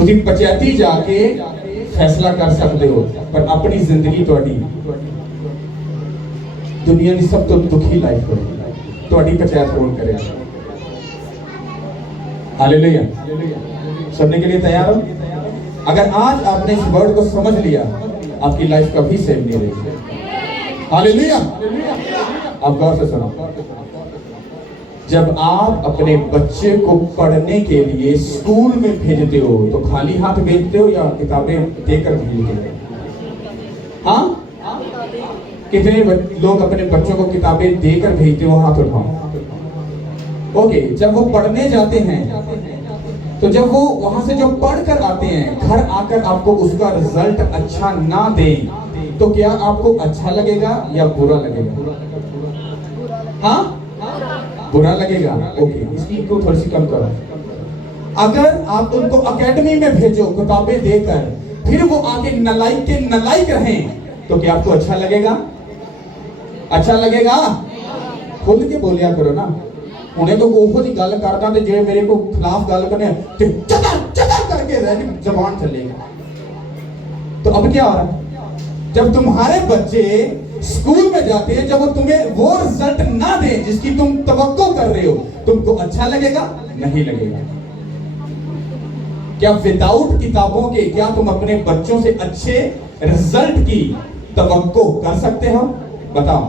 तुसी पंचायती जाके फैसला कर सकते हो, पर अपनी जिंदगी तुहाडी दुनिया की सब तो दुखी लाइफ हो तुहाडी पंचायत कौन करेगा। हालेलुया। सुनने के लिए तैयार हो? अगर आज आपने इस वर्ड को समझ लिया, आपकी लाइफ कभी सेव नहीं रहेगी। हालेलुया। आप गौर से सुनो, जब आप अपने बच्चे को पढ़ने के लिए स्कूल में भेजते हो तो खाली हाथ भेजते हो या किताबें देकर भेजते हो? हाँ, कितने लोग अपने बच्चों को किताबें देकर भेजते हो? हाथ उठाओ। ओके, जब वो पढ़ने जाते हैं तो जब वो वहां से जो पढ़ कर आते हैं, घर आकर आपको उसका रिजल्ट अच्छा ना दे तो क्या आपको अच्छा लगेगा या बुरा लगेगा? हाँ, बुरा लगेगा। ओके, इसकी को थोड़ी सी कम करो। अगर आप उनको एकेडमी में भेजो किताबें देकर, फिर वो आगे नलायक के नलायक रहें तो क्या आपको अच्छा लगेगा? अच्छा लगेगा? खुल के बोलिया करो ना। उन्हें तो ओहो जी गल करदा ते जे मेरे को खिलाफ गल करने ते चटर चटर करके रह जबान चलेगा। तो अब क्या हो रहा है? जब तुम्हारे बच्चे स्कूल में जाते हैं, जब वो तुम्हें वो रिजल्ट ना दे जिसकी तुम तवक्को कर रहे हो, तुमको अच्छा लगेगा? नहीं लगेगा। क्या विदाउट किताबों के क्या तुम अपने बच्चों से अच्छे रिजल्ट की तवक्को कर सकते हो? बताओ।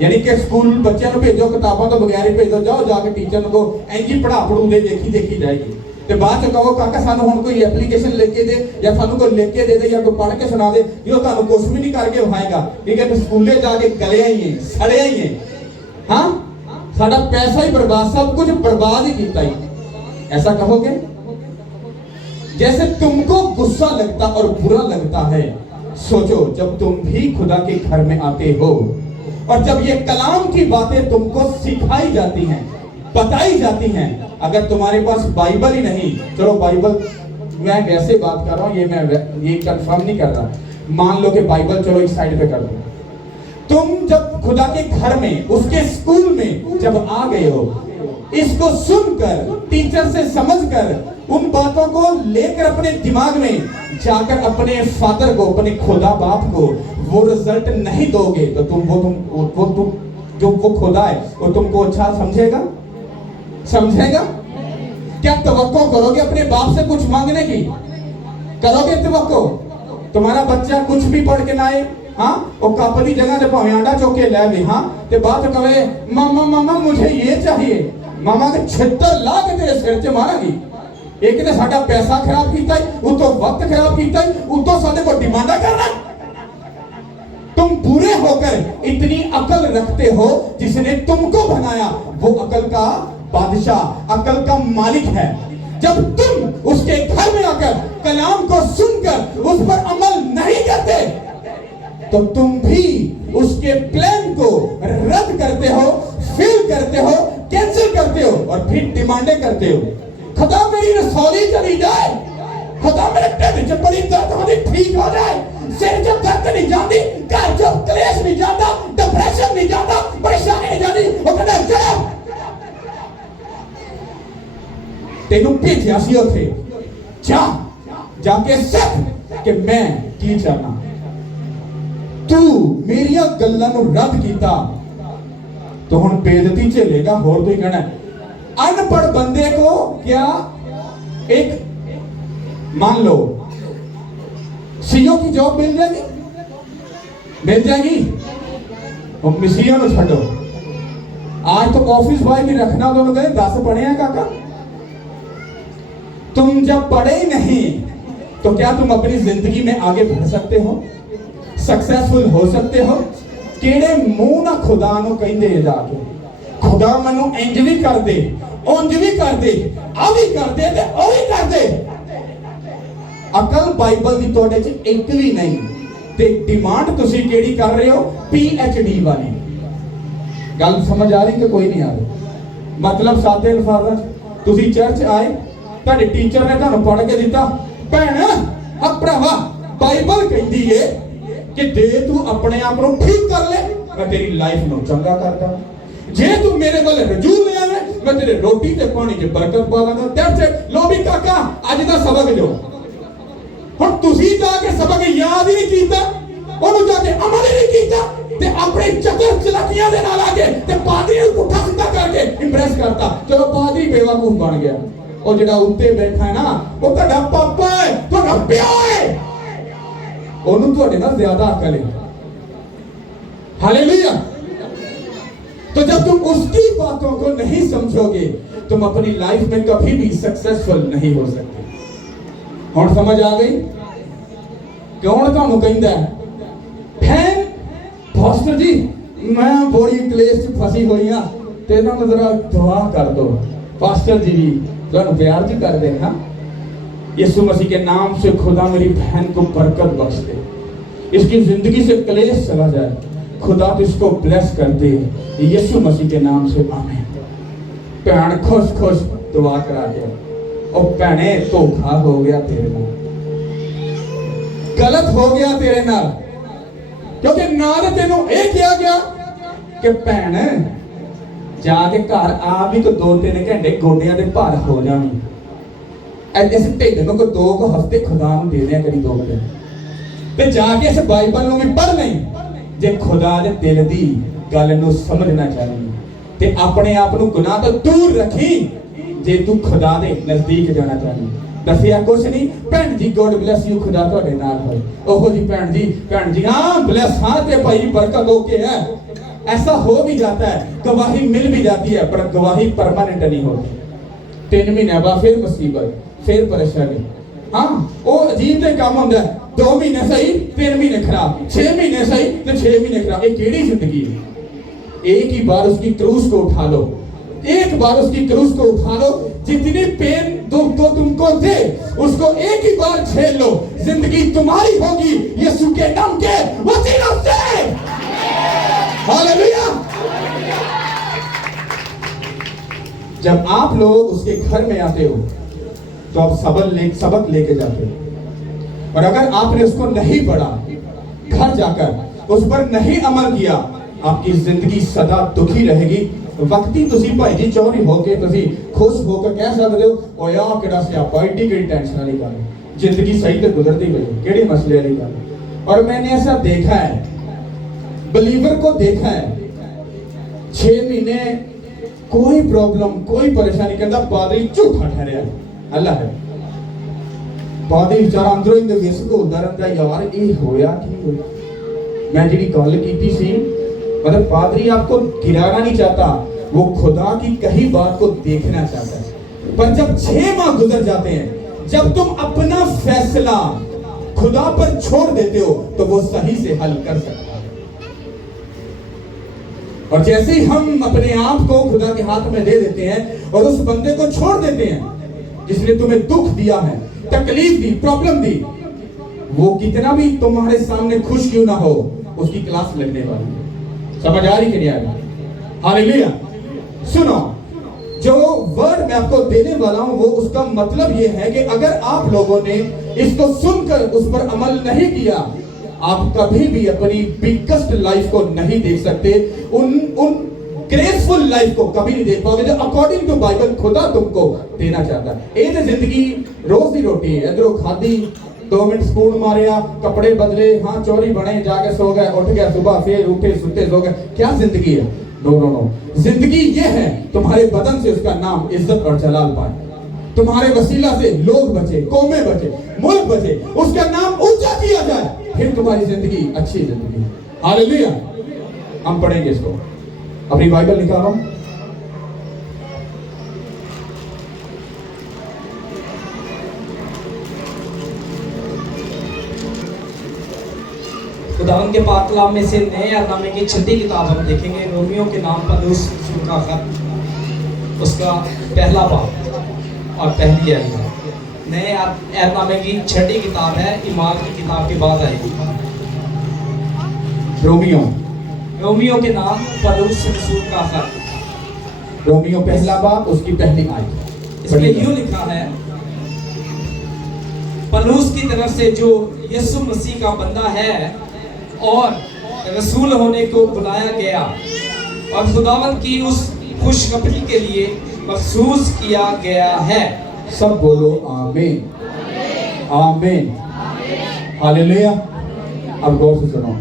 यानी कि स्कूल बच्चों को भेजो किताबों तो बगैर ही भेजो, जाओ जाके टीचर को इंजी पढ़ा पढ़ू दे, देखी जाएगी। ते बाद च कहो काका सानू हुण कोई एप्लीकेशन लेके दे या सानू कोई लेके दे दे या कोई पढ़ के सुना दे, जो तुहानू कुछ भी नहीं करके विखाएगा। ठीक है, तो स्कूले जाके गलिया ही है, सड़िया ही है। हाँ, साडा पैसा ही बर्बाद, सब कुछ बर्बाद ही किया ही। ऐसा कहोगे? जैसे तुमको गुस्सा लगता और बुरा लगता है, सोचो जब तुम भी खुदा के घर में आते हो और जब ये कलाम की बातें तुमको सिखाई जाती हैं, बताई जाती हैं। अगर तुम्हारे पास बाइबल ही नहीं, चलो बाइबल मैं वैसे बात कर रहा हूं, ये कंफर्म नहीं कर रहा, मान लो कि बाइबल चलो एक साइड पे कर दो। तुम जब खुदा के घर में, उसके स्कूल में जब आ गए हो, इसको सुनकर, टीचर से समझकर, उन बातों को लेकर अपने दिमाग में जाकर अपने फादर को, अपने खुदा बाप को वो रिजल्ट नहीं दोगे तो तुम जो वो खुदा है वो तुमको अच्छा समझेगा? समझेगा? क्या तवक्को करोगे अपने बाप से कुछ मांगने की? करोगे तवक्को? तुम्हारा बच्चा कुछ भी पढ़ के ना आए, हाँ, वो कापदी जगह से भावे आंडा चौके ले भी, हाँ, ते बात कहे मामा मामा मुझे ये चाहिए, मामा के 76 लाख तेरे सिर च मारांगी। एक ने साडा पैसा खराब किया, उतो वक्त खराब किया, उतो साडे को डिमांडा करना। तुम बुरे होकर इतनी अकल रखते हो, जिसने तुमको बनाया वो अकल का बादशाह, अकल का मालिक है। जब तुम उसके घर में आकर कलाम को सुनकर उस पर अमल नहीं करते तो तुम भी उसके प्लान को रद्द करते हो, फेल करते हो, कैंसिल करते हो और फिर डिमांडें करते हो। खुदा मेरी रसौली चली जाए, खुदा मेरे ढिड च बड़ी दर्द होनी ठीक हो जाए, सिर च दर्द नहीं जाती, घर च क्लेश नहीं जाता, डिप्रेशन नहीं जाता, परेशानी नहीं जाती। वो कहता चलो तेनू भेजा सी उथे जा, जाके सीख कि मैं की चाहना। तू मेरिया गल्लां नूं रद्द कीता तो हुण बेइज्जती झेलेगा। होर कोई कहना अनपढ़ बंदे को क्या एक मान लो सीओ की जॉब मिल जाएगी? मिल जाएगी? और मिसिया में छो, आज तो ऑफिस बॉय भी रखना, दोनों कहते 10 पढ़े हैं काका। तुम जब पढ़े ही नहीं तो क्या तुम अपनी जिंदगी में आगे बढ़ सकते हो, सक्सेसफुल हो सकते हो? केड़े मुंह ना खुदा नु कहंदे जाके खुदा मनु इंज भी कर दे, उंज भी कर दे, आ भी कर दे ते ओ भी कर दे। अकल बाइबल दी तोड़े च एक भी नहीं ते डिमांड तुसी केड़ी कर रहे हो? पीएचडी वाली। गल समझ आ रही कि कोई नहीं आ रही? मतलब सादे अल्फाजां च तुसी चर्च आए, तुहाडे टीचर ने तुहानू पढ़ के दिता, भैन आ भरावा बाइबल कहती है कि जे तू अपने आप को ठीक कर ले मैं तेरी लाइफ नु चंगा कर दा, जे तू मेरे वाले रजू ले आवे मैं तेरे रोटी ते पानी च बरकत पा लांगा। That's it. लो भी काका ਅੱਜ ਦਾ ਸਬਕ ਜੋ ਹੁਣ ਤੁਸੀਂ ਜਾ ਕੇ ਸਬਕ ਯਾਦ ਹੀ ਨਹੀਂ ਕੀਤਾ, ਉਹਨੂੰ ਜਾ ਕੇ ਅਮਲ ਹੀ ਨਹੀਂ ਕੀਤਾ ਤੇ ਆਪਣੇ ਚੱਕਰ ਚਲਾਕੀਆਂ ਦੇ ਨਾਲ ਆ ਕੇ ਤੇ ਪਾਦਰੀ ਨੂੰ ਪੁੱਠਾ ਸਿੱਧਾ ਕਰਕੇ ਇੰਪ੍ਰੈਸ ਕਰਤਾ। ਚਲੋ ਪਾਦਰੀ ਬੇਵਕੂਫ ਬਣ ਗਿਆ। ਉਹ ਜਿਹੜਾ ਉੱਤੇ ਬੈਠਾ ਹੈ ਨਾ, ਉਹ ਤੁਹਾਡਾ ਪਾਪਾ ਹੈ, ਤੁਹਾਡਾ ਪਿਓ ਹੈ, ਉਹਨੂੰ ਤੁਹਾਡੇ ਨਾਲ ਜ਼ਿਆਦਾ ਅਕਲ है। हालेलुया। तो जब तुम उसकी बातों को नहीं समझोगे तुम अपनी लाइफ में कभी भी सक्सेसफुल नहीं हो सकते। हुण समझ आ गई? कौन तुहानू कहंदा है पास्टर जी मैं बड़ी क्लेश च फसी हुई हां ते ना जरा दुआ कर दो। पास्टर जी भी तुहानू प्यार च कर दे। हां, यीशु मसीह के नाम से खुदा मेरी बहन को बरकत बख्श दे, इसकी जिंदगी से क्लेश चला जाए, खुदा तो इसको ब्लेस कर दे यीशु मसीह के नाम से, आमीन। भैन खुश खुश दुआ करा के, और भैने धोखा हो गया तेरे नाल, गलत हो गया तेरे नाल, क्योंकि ना तो तेनों यह किया गया कि भैन जाके घर आ भी को 2-3 घंटे गोडियां दे भार हो जावी, इस ढिड नूं को 2 हफ्ते खुदा नूं दे दिया करी 2 दिन ते जाके इस बाइबल नूं भी पढ़ नहीं। जे खुदा दे दिल दी गल नूं समझना चाहनी ते अपने आप नूं गुनाह तो दूर रखी, जे तू खुदा दे नजदीक जाना चाहनी। दसिया कुछ नहीं, भैन जी गॉड ब्लेस यू, खुदा तुहाडे नाल होए। ओहो जी भैन जी हां ब्लेस, हां ते भाई बरकत होके है। ऐसा हो भी जाता है, गवाही मिल भी जाती है, पर गवाही परमानेंट नहीं होती। 3 महीने बाद फिर मुसीबत, फिर परेशानी। हाँ वो अजीब से काम होता है, 2 महीने सही 3 महीने खराब, 6 महीने सही तो 6 महीने खराब। ये केड़ी जिंदगी है? एक ही बार उसकी क्रूस को उठा लो, एक बार उसकी क्रूस को उठा लो, जितनी पेन दुख तो तुमको दे उसको एक ही बार झेल लो, जिंदगी तुम्हारी होगी यीशु के नाम के वसीले से। हालेलुया। जब आप लोग उसके घर में आते हो तो आप सबक लेके जाते हो, और अगर आपने उसको नहीं पढ़ा, घर जाकर उस पर नहीं अमल किया, आपकी जिंदगी सदा दुखी रहेगी। वक्ती तुसी भाई जी चौरी होके तुसी खुश होकर कह सकते हो ओ यार केड़ा स्यापा, एडी केड़ी टेंशन वाली गल, जिंदगी सही तो गुजरती पई, केड़ी मसले वाली गल। और मैंने ऐसा देखा है, बिलीवर को देखा है, 6 महीने कोई प्रॉब्लम कोई परेशानी, कहता पादरी झूठा ठहरिया, अल्लाह है पादरी बेचारा अंदरों ही विस घोलदा रहिंदा, यार ये होया की होया। मैं जिहड़ी गल कीती सी, मतलब पादरी आपको गिराना नहीं चाहता, वो खुदा की कही बात को देखना चाहता है। पर जब 6 माह गुजर जाते हैं, जब तुम अपना फैसला खुदा पर छोड़ देते हो तो वो सही से हल कर सकता है। और जैसे ही हम अपने आप को खुदा के हाथ में दे देते हैं और उस बंदे को छोड़ देते हैं जिसने तुम्हें दुख दिया है, तकलीफ दी, प्रॉब्लम दी, वो कितना भी तुम्हारे सामने खुश क्यों ना हो, उसकी क्लास लगने वाली है। समझ आ रही कि नहीं आ रही? हालेलुया। सुनो, जो वर्ड मैं आपको देने वाला हूं वो उसका मतलब ये है कि अगर आप लोगों ने इसको सुनकर उस पर अमल नहीं किया, आप कभी भी अपनी बिगेस्ट लाइफ को नहीं देख सकते, उन ग्रेसफुल लाइफ को कभी नहीं देख पाओगे जो अकॉर्डिंग टू बाइबल खुदा तुमको देना चाहता है। ये तो जिंदगी रोज की रोटी है, इधरों खादी, 2 मिनट स्पून मारिया, कपड़े बदले, हाँ चोरी बने, जाके सो गए, उठ गए सुबह, फिर उठे सुते सो गए, क्या जिंदगी है? नो। जिंदगी ये है तुम्हारे बदन से उसका नाम इज्जत और जलाल पाए, तुम्हारे वसीला से लोग बचे, कौमें बचे, मुल्क बचे, उसका नाम ऊंचा किया जाए, फिर तुम्हारी जिंदगी अच्छी जिंदगी। हालेलुया। हम पढ़ेंगे इसको, अपनी बाइबल निकालो। खुदावंद के पाक कलाम में से नए अहदनामे की 6ठी किताब हम देखेंगे, रोमियो के नाम पर उस का खत, उसका पहला बाब और पहली आयत। नए अहदनामे की 6ठी किताब है, ईमान की किताब के बाद आएगी। रोमियो के नाम पर उस रसूल का खत, रोमियो पहला बाब उसकी पहली आयत। इसमें यूं लिखा है, पलूस की तरफ से जो यीशु मसीह का बंदा है और रसूल होने को बुलाया गया और खुदावंद की उस खुशखबरी के लिए मखसूस किया गया है, सब बोलो आमीन, आमीन, हालेलुया। अब गौर से सुनो,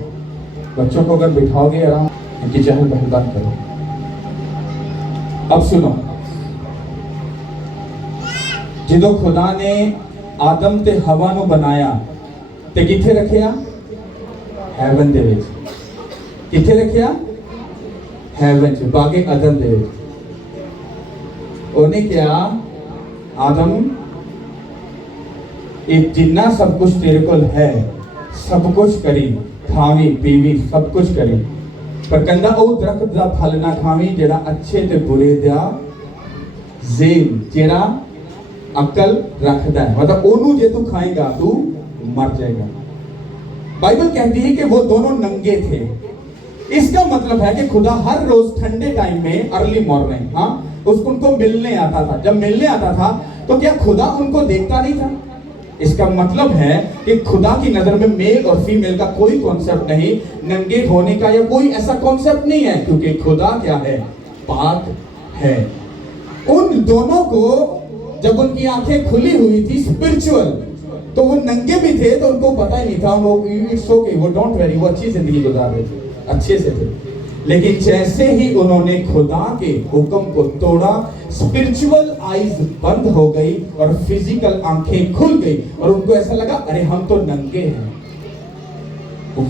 बच्चों को अगर बिठाओगे आराम, उनकी चहल पहल बंद करो। अब सुनो, जो खुदा ने आदम ते हवा ਨੂੰ बनाया ਤੇ ਕਿੱਥੇ ਰੱਖਿਆ? ਹੈਵਨ ਦੇ ਵਿੱਚ। ਕਿੱਥੇ ਰੱਖਿਆ? ਹੈਵਨ ਚ, ਬਾਗੇ ਅਦਨ ਦੇ ਵਿੱਚ। ਉਹਨੇ ਕਿਹਾ, ਆਦਮ ਇਹ ਜਿੰਨਾ ਸਭ ਕੁਝ ਤੇਰੇ ਕੋਲ ਹੈ, ਸਭ ਕੁਝ ਕਰੀ, ਖਾਵੀਂ ਪੀਵੀਂ, ਸਭ ਕੁਝ ਕਰੀ, ਪਰ ਕਹਿੰਦਾ ਉਹ ਦਰਖਤ ਦਾ ਫਲ ਨਾ ਖਾਵੀਂ ਜਿਹੜਾ ਅੱਛੇ ਤੇ ਬੁਰੇ ਦਾ ਜ਼ੇਨ, ਜਿਹੜਾ अकल रखता है, मतलब ओनू जे तू खाएगा तू मर जाएगा। बाइबल कहती है कि वो दोनों नंगे थे। इसका मतलब है कि खुदा हर रोज ठंडे टाइम में अर्ली मॉर्निंग, हाँ, उनको मिलने आता था। जब मिलने आता था तो क्या खुदा उनको देखता नहीं था? इसका मतलब है कि खुदा की नजर में मेल और फीमेल का कोई कॉन्सेप्ट नहीं, नंगे होने का या कोई ऐसा कॉन्सेप्ट नहीं है, क्योंकि खुदा क्या है? पाक है। उन दोनों को जब उनकी आंखें खुली हुई थी स्पिरिचुअल, तो वो नंगे भी थे, तो उनको पता ही नहीं था। वो इट्स ओके, वो डोंट वरी, वो अच्छी जिंदगी गुजार रहे थे, अच्छे से थे। लेकिन जैसे ही उन्होंने खुदा के हुक्म को तोड़ा, स्पिरिचुअल आईज बंद हो गई और फिजिकल आंखें खुल गई, और उनको ऐसा लगा अरे हम तो नंगे हैं।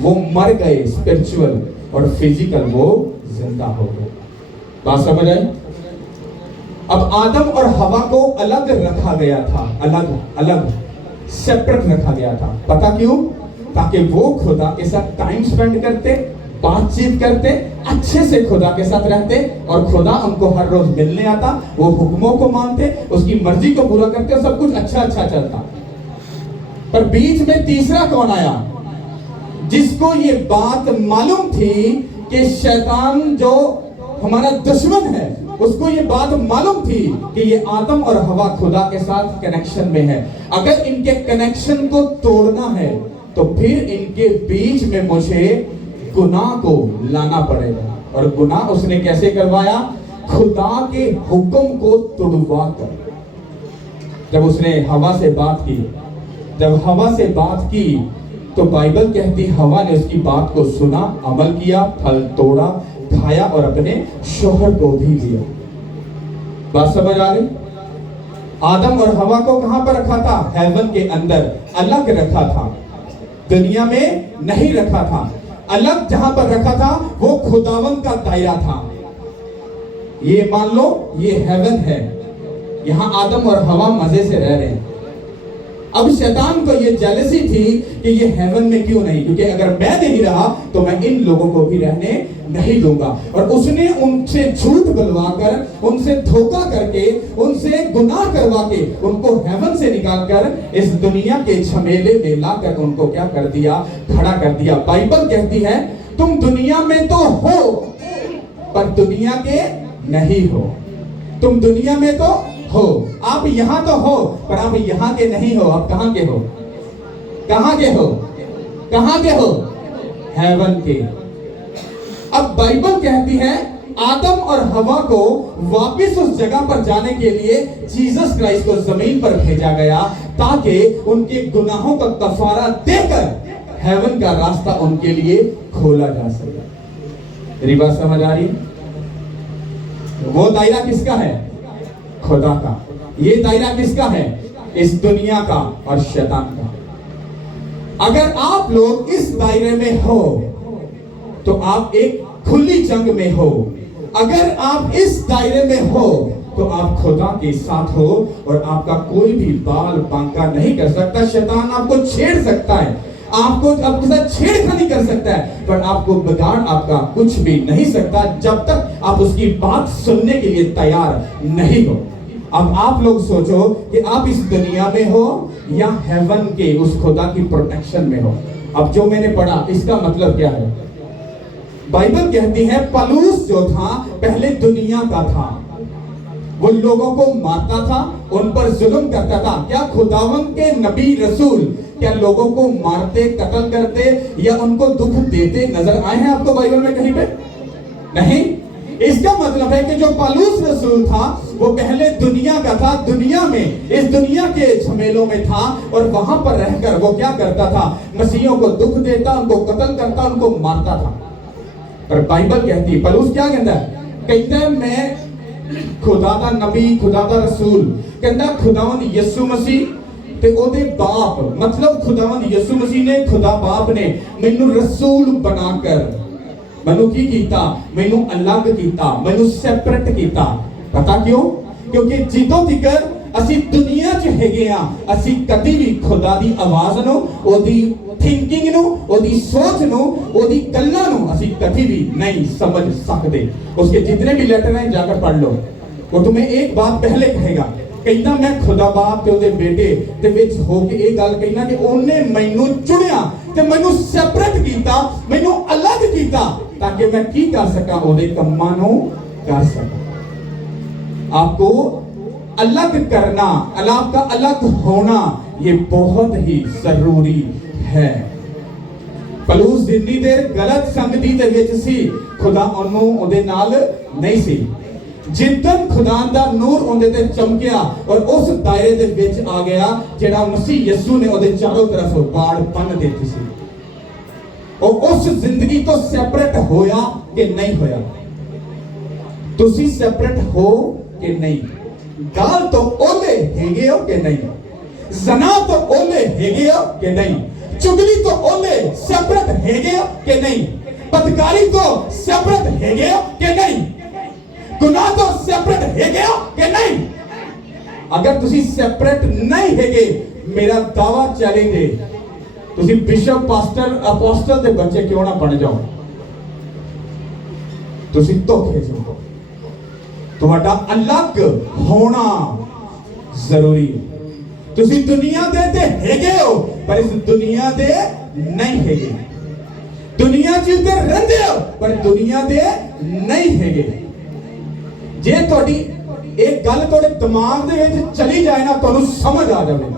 वो मर गए स्पिरिचुअल, और फिजिकल वो जिंदा हो गए। बात समझ आई? अब आदम और हवा को अलग रखा गया था, अलग अलग सेपरेट रखा गया था। पता क्यों? ताकि वो खुदा के साथ टाइम स्पेंड करते, बातचीत करते, अच्छे से खुदा के साथ रहते, और खुदा उनको हर रोज मिलने आता, वो हुक्मों को मानते, उसकी मर्जी को पूरा करते, और सब कुछ अच्छा अच्छा चलता। पर बीच में तीसरा कौन आया? जिसको ये बात मालूम थी कि शैतान जो हमारा दुश्मन है, उसको ये बात मालूम थी कि ये आदम और हवा खुदा के साथ कनेक्शन में है। अगर इनके कनेक्शन को तोड़ना है तो फिर इनके बीच में मुझे गुनाह को लाना पड़ेगा। और गुनाह उसने कैसे करवाया? खुदा के हुक्म को तोड़वा कर। जब उसने हवा से बात की, जब हवा से बात की, तो बाइबल कहती हवा ने उसकी बात को सुना, अमल किया, फल तोड़ा, खाया और अपने शोहर को भी दिया। बात समझ आ रही? आदम और हवा को कहां पर रखा था? हेवन के अंदर अलग रखा था, दुनिया में नहीं रखा था। अलग जहां पर रखा था वो खुदावन का दायरा था। ये मान लो ये हेवन है, यहां आदम और हवा मजे से रह रहे हैं। अब शैतान को ये जेलसी थी कि ये हेवन में क्यों नहीं, क्योंकि अगर मैं नहीं रहा तो मैं इन लोगों को भी रहने नहीं दूंगा। और उसने उनसे झूठ बुलवाकर, उनसे धोखा करके, उनसे गुनाह करवा के उनको हेवन से निकालकर इस दुनिया के झमेले में लाकर उनको क्या कर दिया? खड़ा कर दिया। बाइबल कहती है तुम दुनिया में तो हो पर दुनिया के नहीं हो। तुम दुनिया में तो हो, आप यहां तो हो पर आप यहां के नहीं हो। आप कहां के हो? कहां के हो? कहां के हो? हेवन के। अब बाइबल कहती है आदम और हवा को वापस उस जगह पर जाने के लिए जीसस क्राइस्ट को जमीन पर भेजा गया, ताकि उनके गुनाहों का कफारा देकर हेवन का रास्ता उनके लिए खोला जा सके। मेरी बात समझ आ रही? वो दायरा किसका है? खुदा का। ये दायरा किसका है? इस दुनिया का और शैतान का। अगर आप लोग इस दायरे में हो तो आप एक खुली जंग में हो। अगर आप इस दायरे में हो तो आप खुदा के साथ हो, और आपका कोई भी बाल बांका नहीं कर सकता। शैतान आपको छेड़ सकता है, आपको आपके साथ छेड़खानी कर सकता है, पर आपको बिगाड़ आपका कुछ भी नहीं सकता जब तक आप उसकी बात सुनने के लिए तैयार नहीं हो। अब आप लोग सोचो कि आप इस दुनिया में हो या हेवन के उस खुदा की प्रोटेक्शन में हो। अब जो मैंने पढ़ा इसका मतलब क्या है? बाइबल कहती है पलूस जो था पहले दुनिया का था, वो लोगों को मारता था, उन पर जुल्म करता था। क्या खुदावन के नबी रसूल क्या लोगों को मारते, कत्ल करते या उनको दुख देते नजर आए हैं आपको बाइबल में कहीं पे? नहीं। इसका मतलब है कि जो पौलुस रसूल था वो पहले दुनिया का था, दुनिया में, इस दुनिया के झमेलों में था, और वहां पर रहकर वो क्या करता था? मसीहों को दुख देता, उनको कत्ल करता, उनको मारता था। पर बाइबल कहती है, पौलुस क्या कहता है मैं खुदा दा नबी, खुदा दा रसूल, कहता खुदावंद यीशु मसीह ते ओदे बाप, मतलब खुदावंद यीशु मसीह ने, खुदा बाप ने मैनू रसूल बनाकर मैनू की कीता? मैनू अलग कीता, मैनू सैपरेट कीता। पता क्यों? क्योंकि जिदों तिकर असी दुनिया च हैगे आ, असी कदी भी खुदा दी आवाज नु, ओदी थिंकिंग नु, ओदी सोच नु, ओदी गल्लां नु असी कदी भी नहीं समझ सकते। उसके जितने भी लेटर हैं जाकर पढ़ लो, वो तुम्हें एक बात पहले कहेगा, कहना मैं खुदा बाप ते ओदे बेटे ते विच हो के ये गल कहना कि ओने मैनू चुनिया ते मैनू सैपरेट कीता, मैनू अलग कीता, ताकि मैं की कर सका? ओदे कम्मां नू कर सका। आपको अलग करना, आपका अलग होना, ये बहुत ही जरूरी है। पौलुस जितनी देर गलत संगति दे विच सी, खुदा ओनू ओदे नाल नहीं सी। जिद्दन खुदा दा नूर ओंदे ते चमकिया और उस दायरे दे विच आ गया जेड़ा मसीह यीशु ने ओदे चारों तरफ बाड़ बन देती सी। और उस जिंदगी तो सैपरेट होया कि नहीं होया? तुसी सैपरेट हो कि नहीं? गाल तो ओले हैगे हो कि नहीं? जना तो ओले हैगे हो कि नहीं? चुगली तो ओले सैपरेट हैगे हो कि नहीं? बदकारी तो सैपरेट हैगे हो कि नहीं? गुनाह तो सैपरेट हैगे हो कि नहीं? अगर तुसी सैपरेट नहीं हैगे, मेरा दावा चैलेंज है, तुसी बिशप, पास्टर, अपोस्टल दे बच्चे क्यों ना बन जाओ, तुसी धोखे चो। तुम्हारा अलग होना जरूरी है। तुसी दुनिया दे ते हैगे हो, पर इस दुनिया दे नहीं हैगे। दुनिया च ते रहंदे हो, पर दुनिया दे नहीं हैगे। जे थोड़ी एक गल थोड़े दिमाग दे विच चली जाए ना, तुहानू समझ आ जाए।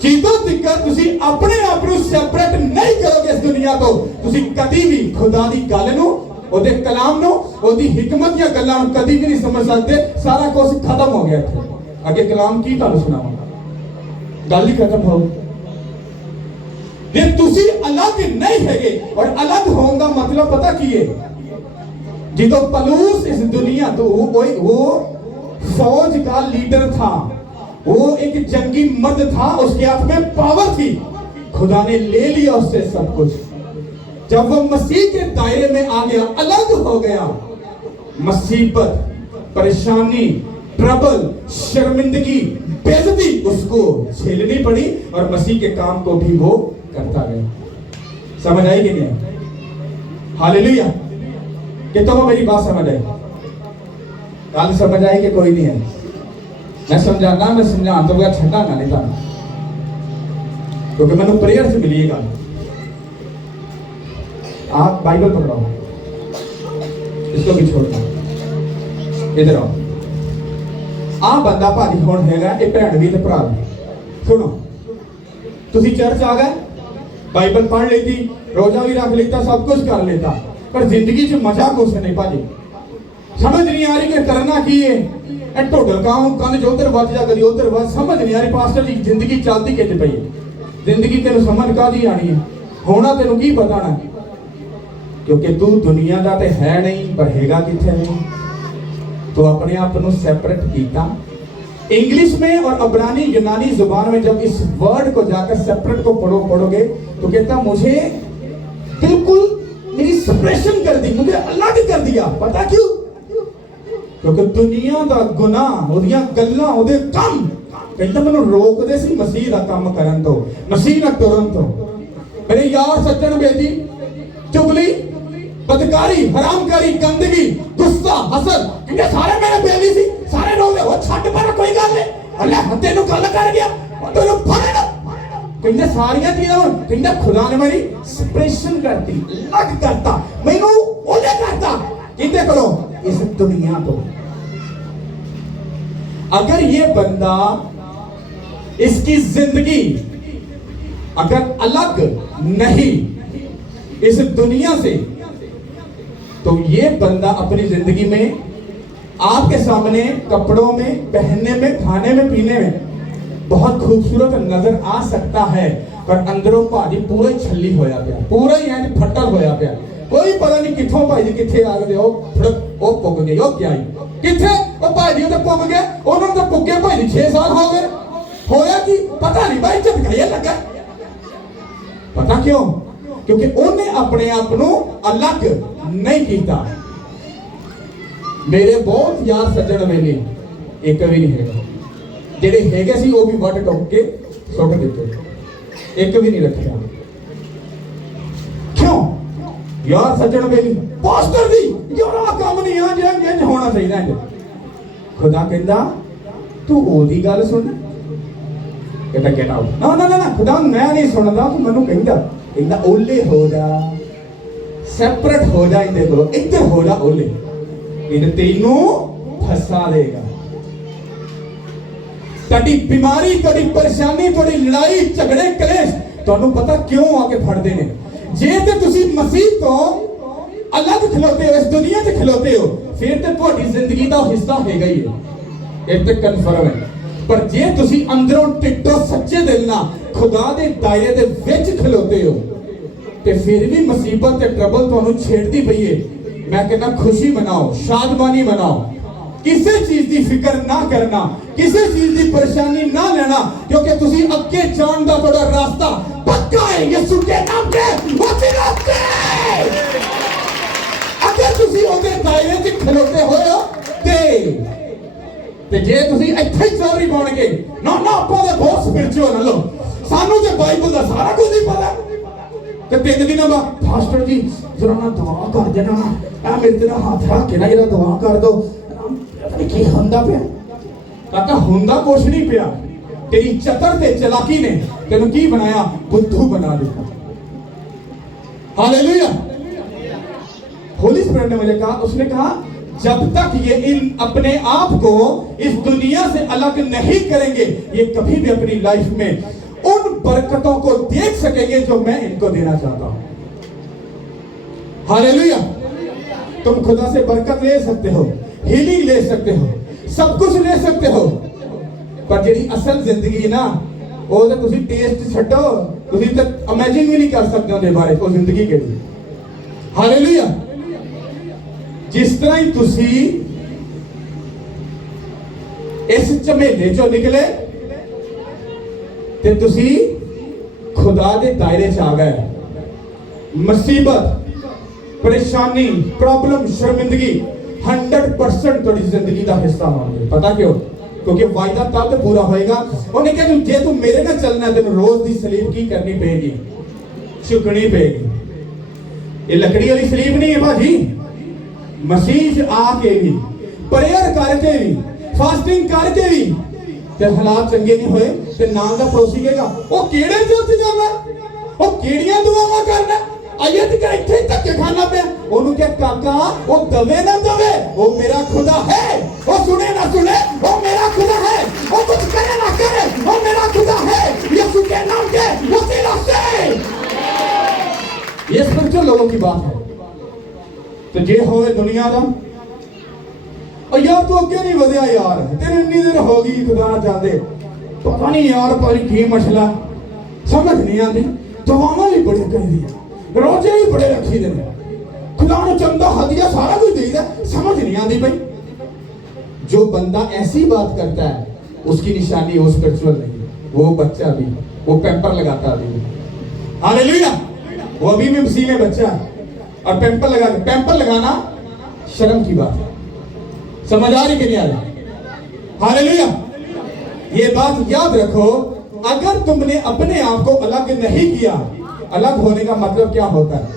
चीजों तिकर तुसी अपने आप को सैपरेट नहीं करोगे इस दुनिया तो, तुसी कदी भी खुदा दी गल नू, ओदे कलाम नू, ओदी हिकमत या गल्लां नू कदी भी नहीं समझ सकते। सारा कुछ खत्म हो गया इत्थे। अगे कलाम की तुहानू सुनावांगा, गल ही खत्म हो। जे तुसी अलग नहीं हैगे, और अलग होने का मतलब पता की है? जितो पौलुस इस दुनिया तो वो फौज का लीडर था, वो एक जंगी मर्द था, उसके हाथ में पावर थी, खुदा ने ले लिया उससे सब कुछ। जब वो मसीह के दायरे में आ गया, अलग हो गया, मुसीबत, परेशानी, ट्रबल, शर्मिंदगी, बेइज्जती उसको झेलनी पड़ी, और मसीह के काम को भी वो करता गया। समझ आई कि नहीं? हालेलुया। कि तो मेरी बात समझ आई? कल समझ आई कि कोई नहीं है? मैं समझाना, मैं समझा तो गया, छड्डा ना नहीं था, क्योंकि मैंने प्रेयर से मिली गल। आप बाइबल पकड़ो, इसको भी छोड़ना, इधर आओ। आ बंदा भारी हुण हैगा, ये भैन भी ते भरा भी। सुनो, तुसी चर्च आ गए, बाइबल पढ़ लेती, रोजा भी रख लेता, सब कुछ कर लेता, पर जिंदगी च मजा कुछ नहीं भाजी। समझ नहीं आ रही कि करना की है। ढोडल गाँव कंध जो उधर बज जा, कभी उधर बज, समझ नहीं आ रही पास्टर जी जिंदगी चलती किच पई है। जिंदगी तेन समझ कादी आनी है? होना तेन की पता ना, क्योंकि तू दुनिया का तो है नहीं, पर हैगा किथे नहीं। तो अपने आप को सैपरेट किया। इंग्लिश में और अब्रानी यूनानी जुबान में जब इस वर्ड को जाकर सेपरेट को पढ़ोगे तो कहता मुझे बिल्कुल मेरी सेपरेशन कर दी, मुझे अलग कर दिया। पता क्यों? क्योंकि दुनिया का गुनाह, ओदियां गल्लां, ओदे काम कहता मैनू रोकदे सी मसीह दा काम करन तो, मसीह नाल तुरन तो। मेरे यार सज्जन बेटी, चुगली, बदकारी, हरामकारी, गंदगी, गुस्सा, हसद, इन्हें सारे मेरे बेली सी, सारे रोगे वो छट पर कोई गल नहीं, अल्लाह तेनू गल कर गया तेनू फड़े ना, कहते सारियां चीज़ां कहते खुदा ने मेरी सेपरेशन करती, अलग करता, मैनू ओले करता। किते करो? इस दुनिया तो। अगर ये बंदा, इसकी जिंदगी अगर अलग नहीं इस दुनिया से, तो ये बंदा अपनी जिंदगी में आपके सामने कपड़ों में, पहनने में, खाने में, पीने में बहुत खूबसूरत नजर आ सकता है, पर अंदरों भाजी पूरा ही छली होया पिया, पूरा ही इंज फटल होया पिया। कोई पता नहीं किथों भाई जी किथे आ गए, ओ पुग गए, ओ क्या किथे ओ भाई जी तो पुग गए, उन्होंने तो पुगे भाई जी 6 साल हो गए। होया कि पता नहीं भाई, झटका ये लगा। पता क्यों? क्योंकि उन्हें अपने आप को अलग नहीं किया। मेरे बहुत यार सज्जन वेले एक भी नहीं है, जेडे हैगे सी वो भी वट टुक के सुट दिते, एक भी नहीं रखा। क्यों यार सज्जन वेले पास्टर दी यार काम नहीं आ जे होना चाहिए। खुदा कहता तू ओदी गल सुन, कहता गेट आउट। ना ना ना ना खुदा मैं नहीं सुनदा, तू मैनू कहता ओले हो जा, सेपरेट हो जा, इधर को इधर हो जा, ओले इन तीनों फंसा देगा। कड़ी बीमारी, कड़ी परेशानी, कड़ी लड़ाई झगड़े कलेश तुहानू पता क्यों आके फड़ते हैं? जे ते तुसी मसीह तो अलग खलोते हो, इस दुनिया से खलोते हो, फिर तो तुहाडी जिंदगी का हिस्सा हैगा ही है, इस ते कन्फर्म है। पर जे तुसी अंदरों टिट्टो सच्चे दिल ना खुदा दे दायरे दे विच खलोते हो, ते फिर भी मुसीबत ते ट्रबल तुहानू छेड़दी पई है, मैं कहना खुशी मनाओ, शादमानी मनाओ, किसी चीज की फिक्र ना करना, किसी चीज की परेशानी ना लेना, क्योंकि तुसी अगे जान दा थोड़ा रास्ता पक्का है यीशु के नाम पे। अगर तुसी ओदे दायरे च खलोते हो ते जे तुसी इत्थे चोरी बन गए ना ना आपा दे बहुत स्पिरिचुअल लो, सानू ते बाइबल दा सारा कुछ नहीं पता। ते 3 दिन बाद फास्टर जी जरा ना दुआ कर देना ना, आ मेरे तेरा हाथ रख के ना जरा दुआ कर दो, पता नहीं की हुंदा पिया। काका हुंदा कुछ नहीं पिया, तेरी चतर ते चलाकी ने तेनू की बनाया, बुद्धू बना दिया। हालेलुया। होली स्पिरिट ने मुझे कहा, उसने कहा जब तक ये इन अपने आप को इस दुनिया से अलग नहीं करेंगे, ये कभी भी अपनी लाइफ में उन बरकतों को देख सकेंगे जो मैं इनको देना चाहता हूं। हालेलुया। तुम खुदा से बरकत ले सकते हो, हीलिंग ले सकते हो, सब कुछ ले सकते हो, पर जेडी असल जिंदगी ना वो तो तुसी टेस्ट छड्डो, तुसी तो इमेजिन भी नहीं कर सकते उहदे बारे वो जिंदगी के लिए। हालेलुया। जिस तरह ही तुसी इस झमेले चो निकले ते तुसी खुदा दे दायरे च आ गए। मुसीबत, परेशानी, प्रॉब्लम, शर्मिंदगी 100% थोड़ी जिंदगी का हिस्सा होंगे। पता क्यों? क्योंकि वायदा तब पूरा होएगा। उन्हें कहा जे तू मेरे ना चलना तेन रोज की सलीब की करनी पेगी, चुकनी पेगी। ये लकड़ी वाली सलीब नहीं है भाजी। मसीह आके भी, प्रेयर करके भी, फास्टिंग करके भी ते हालात चंगे नहीं होए ते नाम दा पड़ोसी कहेगा ओ केड़े चर्च जाना, ओ केड़ियां दुआवां करना, आये ते इत्थे धक्के खाना पे। ओनू क्या काका ओ दवे ना दवे, ओ मेरा खुदा है, ओ सुने ना सुने, ओ मेरा खुदा है, ओ कुछ करे ना करे, ओ मेरा खुदा है, यीशु के नाम के वसीला से। ये स्पिरिचुअल लोगों की बात है। तो जे होवे दुनिया दा और यार तू अगे नहीं वधिया यार, तेरे इतनी देर हो गई खुदा चाहते, पता नहीं यार पर की मसला समझ नहीं आती। दुआवां भी बड़े करी दी, रोजे भी बड़े रखी दे, खुदा ने चंदा हदिया सारा कुछ दे दिया, समझ नहीं आती भाई। जो बंदा ऐसी बात करता है उसकी निशानी वो स्पिरिचुअल नहीं, वो बच्चा भी वो पैम्पर लगाता भी। हालेलुया। वो अभी भी मसीह में बच्चा है और पैम्पर लगाना शर्म की बात है। समझ आ रही कि नहीं आ रही? हालेलुया। ये बात याद रखो, अगर तुमने अपने आप को अलग नहीं किया, अलग होने का मतलब क्या होता है?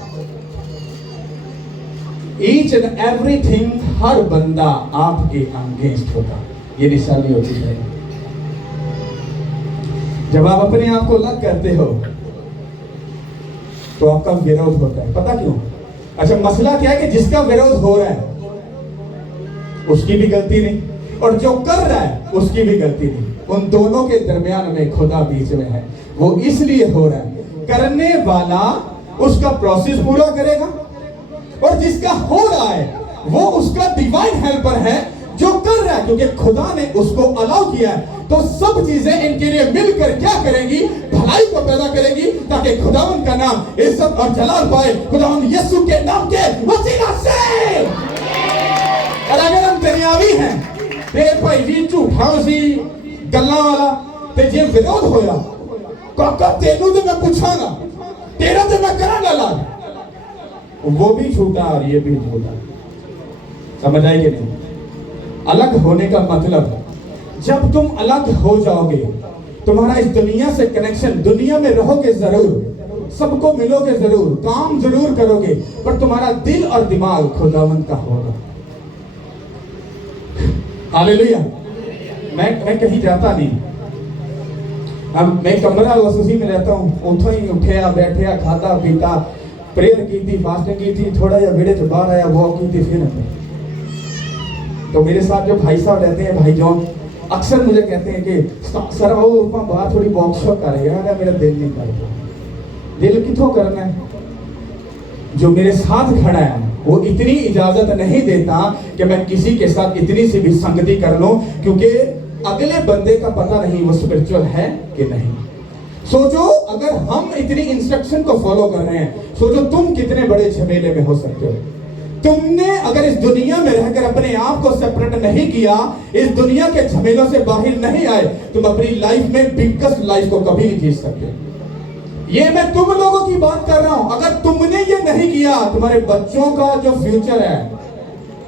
ईच एंड एवरीथिंग, हर बंदा आपके अगेंस्ट होता, ये निशानी होती है। जब आप अपने आप को अलग करते हो तो आपका विरोध होता है। पता क्यों? अच्छा मसला क्या है कि जिसका विरोध हो रहा है उसकी भी गलती नहीं और जो कर रहा है उसकी भी गलती नहीं, उन दोनों के दरमियान में खुदा बीच में है। वो इसलिए हो रहा है, करने वाला उसका प्रोसेस पूरा करेगा और जिसका हो रहा है वो उसका डिवाइन हेल्पर है जो कर रहा है, क्योंकि खुदा ने उसको अलाउ किया है। तो सब चीजें इनके लिए मिलकर क्या करेंगी? भलाई को पैदा करेगी, ताकि खुदावन का नाम इज्जत और जलाल पाए खुदावन यीशु के नाम के वसीला से। और अगर हम दुनियावी हैं ते भाई जी झूठा सी गल्लां वाला ते जे विरोध होया काका तेनू ते मैं पूछांगा, तेरा ते मैं करांगा लाज, वो भी झूठा और ये भी झूठा। समझ आई कि नहीं? अलग होने का मतलब, जब तुम अलग हो जाओगे तुम्हारा इस दुनिया से कनेक्शन, दुनिया में रहोगे जरूर, सबको मिलोगे जरूर, काम जरूर करोगे, पर तुम्हारा दिल और दिमाग खुदावंत का होगा। हालेलुया। मैं कहीं जाता नहीं, अब मैं कमरा वसूसी में रहता हूँ, उठो ही उठया बैठया खादा पीता, प्रेयर की थी, फास्टिंग की थी, थोड़ा या विड़े से बाहर आया, वॉक की थी, फिर तो मेरे साथ जो भाई साहब रहते हैं, भाई जॉन, अक्सर मुझे कहते हैं कि सर आओ बाहर थोड़ी वॉक शॉक कर यार, मेरा दिल नहीं करता। दिल किथों करना है? जो मेरे साथ खड़ा है वो इतनी इजाजत नहीं देता कि मैं किसी के साथ इतनी सी भी संगति कर लूं, क्योंकि अगले बंदे का पता नहीं वो स्पिरिचुअल है कि नहीं। सोचो अगर हम इतनी इंस्ट्रक्शन को फॉलो कर रहे हैं, सोचो तुम कितने बड़े झमेले में हो सकते हो। तुमने अगर इस दुनिया में रहकर अपने आप को सेपरेट नहीं किया, इस दुनिया के झमेलों से बाहर नहीं आए, तुम अपनी लाइफ में बिगेस्ट लाइफ को कभी नहीं जी सकते। ये मैं तुम लोगों की बात कर रहा हूं। अगर तुमने ये नहीं किया, तुम्हारे बच्चों का जो फ्यूचर है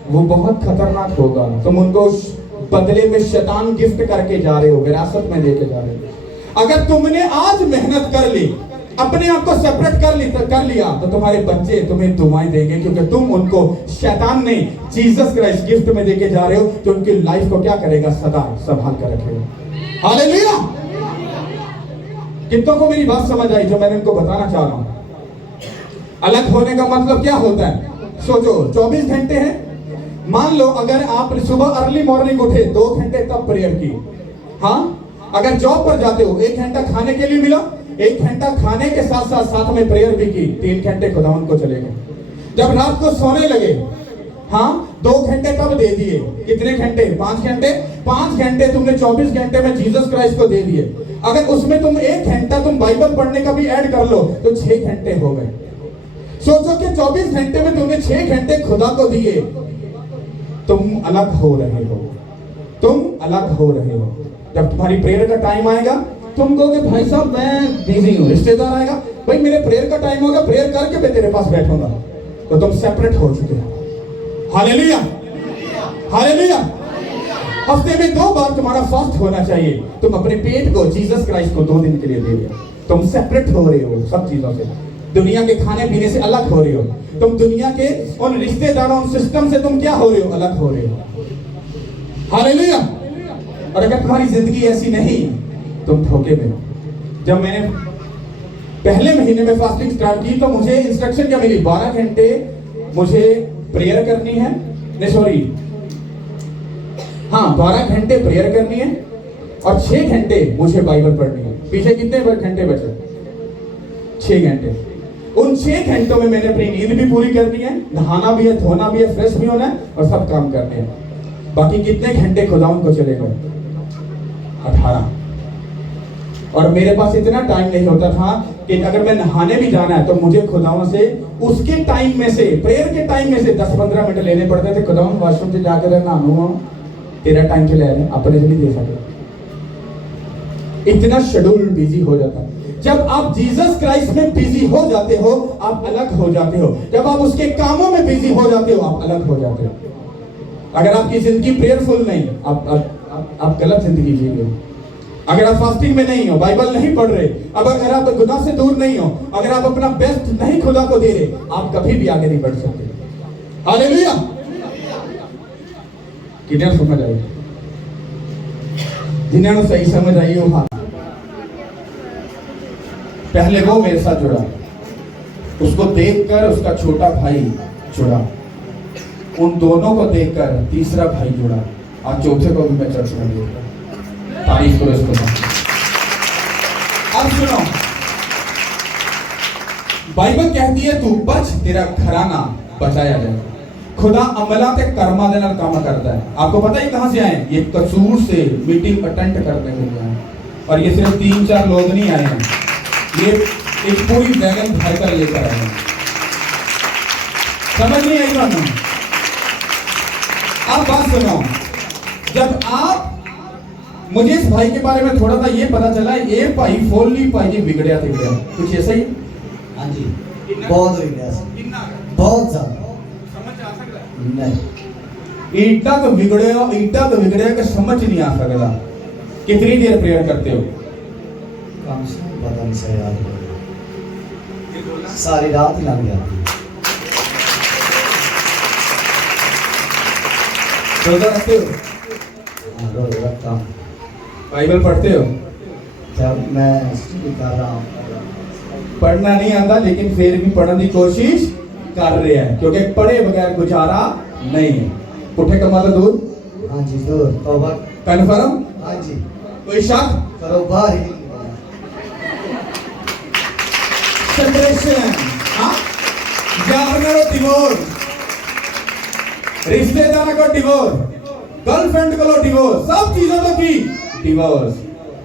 वो बहुत खतरनाक होगा। तुम उनको बदले में शैतान गिफ्ट करके जा रहे हो, विरासत में लेके जा रहे हो। अगर तुमने आज मेहनत कर ली, अपने आप को सेपरेट कर लिया, तो तुम्हारे बच्चे तुम्हें दुआएं देंगे, क्योंकि तुम उनको शैतान ने जीसस क्राइस्ट गिफ्ट में देके जा रहे हो, तो उनकी लाइफ को क्या करेगा? सदा संभाल कर रखेगा। हालेलुया। कितनों को मेरी बात समझ आई जो मैंने इनको बताना चाह रहा हूं? अलग होने का मतलब क्या होता है? सोचो 24 घंटे हैं, मान लो अगर आप सुबह अर्ली मॉर्निंग उठे 2 घंटे तब प्रेयर की, हाँ, अगर जॉब पर जाते हो 1 घंटा खाने के लिए मिला, 1 घंटा खाने के साथ साथ में प्रेयर भी की, 3 घंटे खुदावन को चले गए। जब रात को सोने लगे, हाँ, 2 घंटे तब दे दिए, कितने घंटे? 5 घंटे। 5 घंटे तुमने 24 घंटे में जीसस क्राइस्ट को दे दिए। अगर उसमें तुम 1 घंटा तुम बाइबल पढ़ने का भी ऐड कर लो तो 6 घंटे हो गए। सोचो कि 24 घंटे में तुमने 6 घंटे खुदा को दिए। तुम अलग हो रहे हो, तुम अलग हो रहे हो। जब तुम्हारी प्रेयर का टाइम आएगा, तुम कहोगे भाई साहब मैं बिजी हूँ, रिश्तेदार आएगा, भाई मेरे प्रेयर का टाइम होगा, प्रेयर करके मैं तेरे पास बैठूंगा, तो तुम सेपरेट हो चुके हो। Hallelujah, hallelujah. हफ्ते में 2 बार तुम्हारा फास्ट होना चाहिए। तुम अपने पेट को जीसस क्राइस्ट को 2 दिन के लिए दे रहे हो। तुम सेपरेट हो रहे हो सब चीजों से, दुनिया के खाने पीने से अलग हो रहे हो। तुम दुनिया के उन रिश्तेदारों, उन सिस्टम से तुम क्या हो रहे हो? अलग हो रहे हो। हालेलुया। और अगर तुम्हारी जिंदगी ऐसी नहीं, तुम धोखे में हो। जब मैंने पहले महीने में फास्टिंग स्टार्ट की तो मुझे इंस्ट्रक्शन क्या मिली? 12 घंटे मुझे प्रेयर करनी है, नहीं सॉरी, हाँ 12 घंटे प्रेयर करनी है और 6 घंटे मुझे बाइबल पढ़नी है। पीछे कितने घंटे बचे? 6 घंटे। उन 6 घंटों में मैंने अपनी नींद भी पूरी करनी है, नहाना भी है, धोना भी है, फ्रेश भी होना है और सब काम करने हैं। बाकी कितने घंटे खुदावन को चले गए? 18। और मेरे पास इतना टाइम नहीं होता था कि अगर मैं नहाने भी जाना है तो मुझे खुदावन से उसके टाइम में से, प्रेयर के टाइम में से 10-15 मिनट लेने पड़ते थे। खुदावन वॉशरूम से जाकर नहाऊंगा, तेरा टाइम चले आ रहे, अपने से नहीं दे सकते। इतना शेड्यूल बिजी हो जाता है। जब आप जीसस क्राइस्ट में बिजी हो जाते हो, आप अलग हो जाते हो। जब आप उसके कामों में बिजी हो जाते हो, आप अलग हो जाते हो। अगर आपकी जिंदगी प्रेयरफुल नहीं, आप गलत जिंदगी जी रहे हो। अगर आप फास्टिंग में नहीं हो, बाइबल नहीं पढ़ रहे, अब अगर आप गुनाह से दूर नहीं हो, अगर आप अपना बेस्ट नहीं खुदा को दे रहे, आप कभी भी आगे नहीं बढ़ सकते। हालेलुया। कितना समझ आई? जिन्होंने सही समझ आई हो, हाँ। पहले वो मेरे साथ जुड़ा, उसको देखकर उसका छोटा भाई जुड़ा, उन दोनों को देखकर तीसरा भाई जुड़ा, आज चौथे को भी मैं चर्च में देखा। तारीफ करो इसको। अब सुनो, बाइबल कहती है तू बच, तेरा घराना बचाया जाए। खुदा अमला के कर्मा दे नाल काम करता है। आपको पता है कहां से आए? ये कसूर से मीटिंग अटेंड करने के लिए आए। और ये सिर्फ 3-4 लोग नहीं आए हैं, ये एक पूरी वैगन भरकर लेकर आए हैं। समझ नहीं आई बात? आप बात सुनो, जब आप मुझे इस भाई के बारे में थोड़ा सा ये पता चला, ये भाई फोली भाई जी बिगड़िया तिगड़िया कुछ ऐसा ही। हाँ जी, बहुत हो गया, बहुत ज्यादा। समझ आ सकता है? नहीं, ईटा तो बिगड़े कि समझ नहीं आ सकता। कितनी देर प्रेयर करते हो? कम से कम पता नहीं सही याद हो, सारी रात ही लग जाती है। रोजा रखते हो? हाँ, रोज रखता हूँ। बाइबल पढ़ते हो? जब मैं स्टडी कर रहा हूँ, पढ़ना नहीं आता लेकिन फिर भी पढ़ने की कोशिश कर रहे हैं, क्योंकि पढ़े बगैर गुजारा नहीं है। पुठे कमा तो दूर। हाँ जी, दूर तौबा। कन्फर्म? हाँ जी, कोई शक? करो बाहर ही। सेपरेशन, हाँ, यार डिवोर्स, रिश्तेदार को डिवोर्स, गर्लफ्रेंड को डिवोर्स, सब चीजों को की डिवोर्स।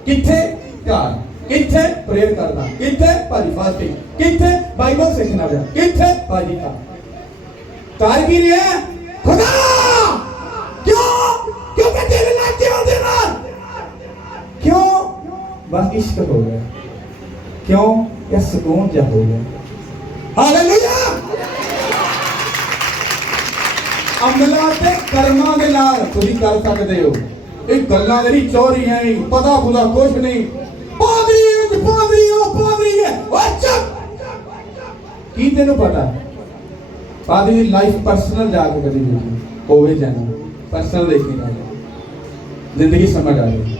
किथे प्यार, किथे प्रेयर करना, किथे भाजी फास्टिंग, किथे बाइबल सीखना, किथे भाजी का कार की नहीं है। खुदा क्यों क्यों मैं तेरे लायक क्यों देना? क्यों? बस इश्क हो गया। क्यों? या सुकून जा हो गया। हालेलुया। अमला ते कर्मा दे नाल तुसी कर सकदे हो। ਇਹ ਗੱਲਾਂ ਮੇਰੀ ਚੋਰੀ ਹੈ, ਪਤਾ ਪੁਦਾ ਕੁਛ ਨਹੀਂ। ਪਾਦਰੀ ਹੈ ਓਏ ਚੁੱਪ। ਕੀ ਤੈਨੂੰ ਪਤਾ ਪਾਦਰੀ ਦੀ ਲਾਈਫ ਪਰਸਨਲ ਜਾ ਕੇ ਕਦੀ ਦੇਖੀ ਹੋਵੇ ਜਾਣਾ, पर्सनल देखिएगा, जिंदगी समझ आ रही।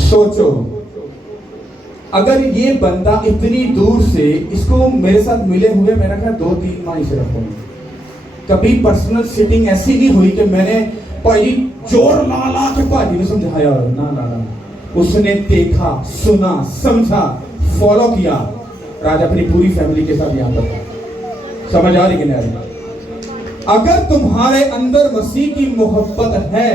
सोचो अगर ये बंदा इतनी दूर से, इसको मेरे साथ मिले हुए मेरा ख्याल 2-3 माह ही सिर्फ होंगे। कभी पर्सनल सिटिंग ऐसी नहीं हुई कि मैंने भाई जोर ला ला के भाजी ने समझाया, ना ना ना, उसने देखा, सुना, समझा, फॉलो किया। राज अपनी पूरी फैमिली के साथ यहाँ पर था। समझ आ रही कि नहीं? अगर तुम्हारे अंदर मसीह की मोहब्बत है,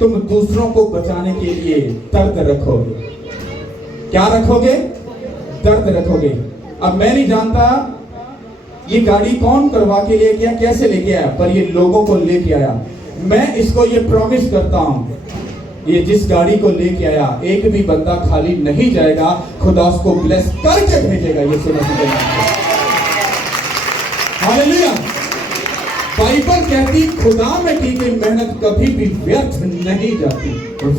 तुम दूसरों को बचाने के लिए दर्द रखोगे। क्या रखोगे? दर्द रखोगे। अब मैं नहीं जानता ये गाड़ी कौन करवा के लेके आया, कैसे लेके आया, पर ये लोगों को लेके आया। मैं इसको ये प्रॉमिस करता हूं, ये जिस गाड़ी को लेके आया एक भी बंदा खाली नहीं जाएगा, खुदा उसको ब्लेस करके भेजेगा। ये सुनो, हालेलुया। बाइबल कहती खुदा में की गई मेहनत कभी भी व्यर्थ नहीं जाती,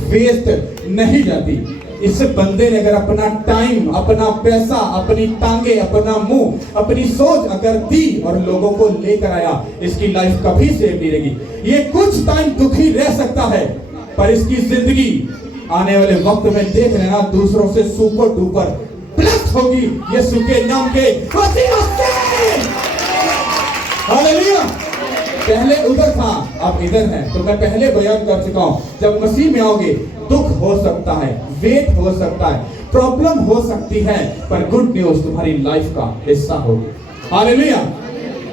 वेस्ट नहीं जाती। इस बंदे ने अगर अपना टाइम, अपना पैसा, अपनी टांगे, अपना मुंह, अपनी सोच अगर दी और लोगों को लेकर आया, इसकी लाइफ कभी सेव नहीं रहेगी। ये कुछ टाइम दुखी रह सकता है, पर इसकी जिंदगी आने वाले वक्त में देख लेना दूसरों से सुपर डुपर ब्लेस्ड होगी। यीशु के नाम के वसीले से। हालेलुया। पहले उधर था, अब इधर है। तो मैं पहले बयान कर चुका हूं, जब मसीह में आओगे दुख हो सकता है, वेट हो सकता है, प्रॉब्लम हो सकती है, पर गुड न्यूज तुम्हारी लाइफ का हिस्सा होगी। हालेलुया।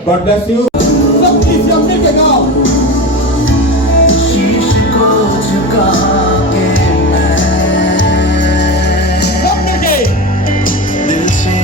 God bless you. सब चीज अपने के गाओ। शीश को झुका के दिल से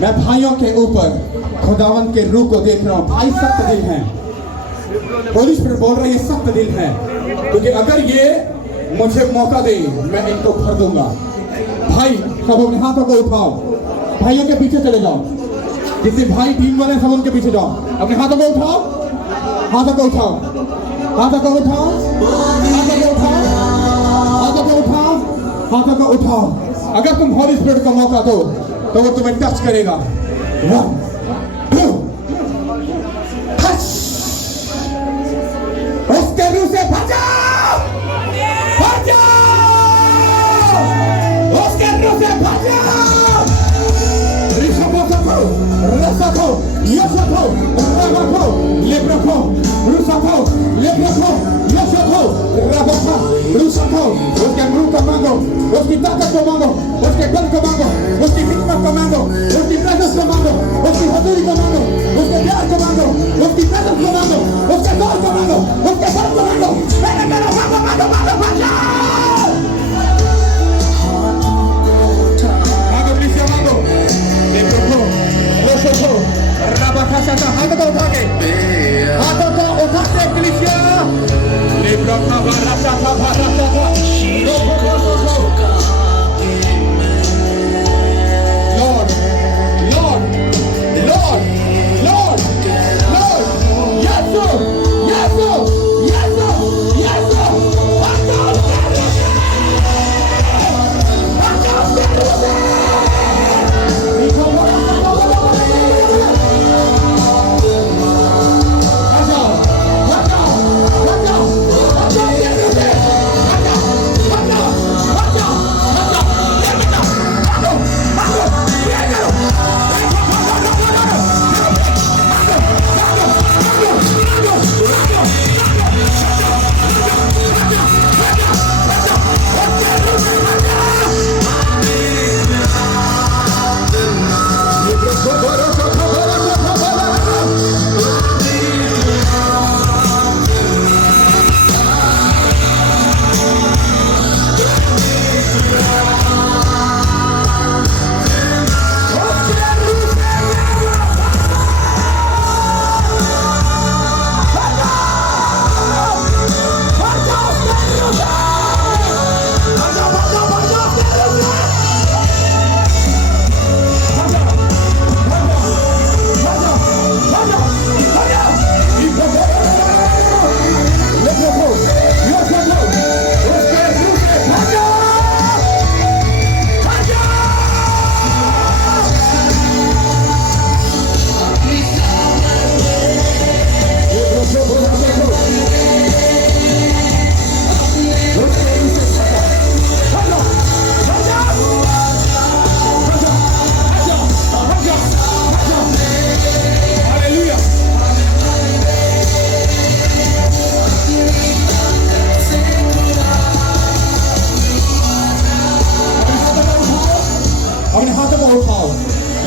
मैं भाइयों के ऊपर खुदावन के रूह को देख रहा हूँ। भाई सख्त दिल हैं, होली स्पिरिट बोल रहा है ये सख्त दिल हैं, क्योंकि अगर ये मुझे मौका दे मैं इनको भर दूंगा। भाई सब अपने हाथों को उठाओ, भाइयों के पीछे चले जाओ, जितने भाई टीम वाले सब उनके पीछे जाओ, अपने हाथों को उठाओ, हाथों को उठाओ, हाथों को उठाओ, हाथों को उठाओ, हाथों को उठाओ, हाथों को उठाओ। अगर तुम होली स्पिरिट को मौका दो तो वो तुम्हें टच करेगा। 1 2 उसके रूह से भजाओ, भजाओ, उसके रूह से भजाओ। रिशबोसको, रसको, यशको, रबको, लेब्रको, रुसको, लेब्रको, यशको, रबको, रुसको। उसके रूह को मांगो, उसकी ताकत को मांगो, उसके बल को मांगो, उसकी हिम्मत को मांगो, उसकी प्रेजेंस को मांगो, उसकी हजूरी को मांगो, उसके प्यार को मांगो, उसकी प्रेजेंस को मांगो, उसके दौर को मांगो, उसके बल को मांगो। मैंने मेरा मांगो मांगो मांगो भजाओ। मांगो प्लीज मांगो। लेब्रको, रसको, रबका, हाथों को उठा के, हाथों को उठा के कलीसिया। लेब्रका, रसा था, रसा था। Lord, Lord, Lord, Lord, Lord, yes sir, yes sir, yes sir, yes sir.